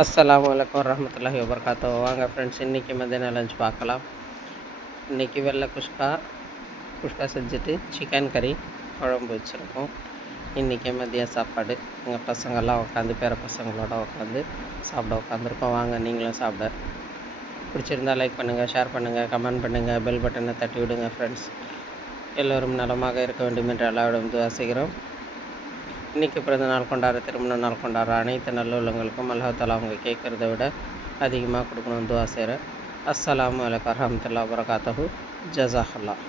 அஸ்ஸலாமு அலைக்கும் வரஹ்மத்துல்லாஹி வபரகாத்துஹு. வாங்க ஃப்ரெண்ட்ஸ், இன்றைக்கி மதியான லஞ்ச் பார்க்கலாம். இன்றைக்கி வெள்ளை குஷ்கா செஞ்சுட்டு சிக்கன் கறி குழம்பு வச்சுருக்கோம். இன்றைக்கி மதிய சாப்பாடு எங்கள் பசங்கள்லாம் உட்காந்து பேர பசங்களோட உட்காந்து சாப்பிட உட்காந்துருக்கோம். வாங்க நீங்களும் சாப்பிட. பிடிச்சிருந்தால் லைக் பண்ணுங்கள், ஷேர் பண்ணுங்கள், கமெண்ட் பண்ணுங்கள், பெல் பட்டனை தட்டி விடுங்க ஃப்ரெண்ட்ஸ். எல்லோரும் நலமாக இருக்க வேண்டும் என்று அல்லாஹ்விடம் துஆ செய்கிறோம். இன்றைக்கி பிறந்த நாள் கொண்டாடுற, திருமண நாள் கொண்டாடுற அனைத்து நல்லுள்ளங்களுக்கும் அல்லாஹ் தஆலா அவங்க கேட்குறத விட அதிகமாக கொடுக்கணும்னு துஆ செய்கிறேன். அஸ்ஸலாமு அலைக்கும் வரஹ்மத்துல்லாஹி வபரகாத்துஹு. ஜஸாக்கல்லாஹ்.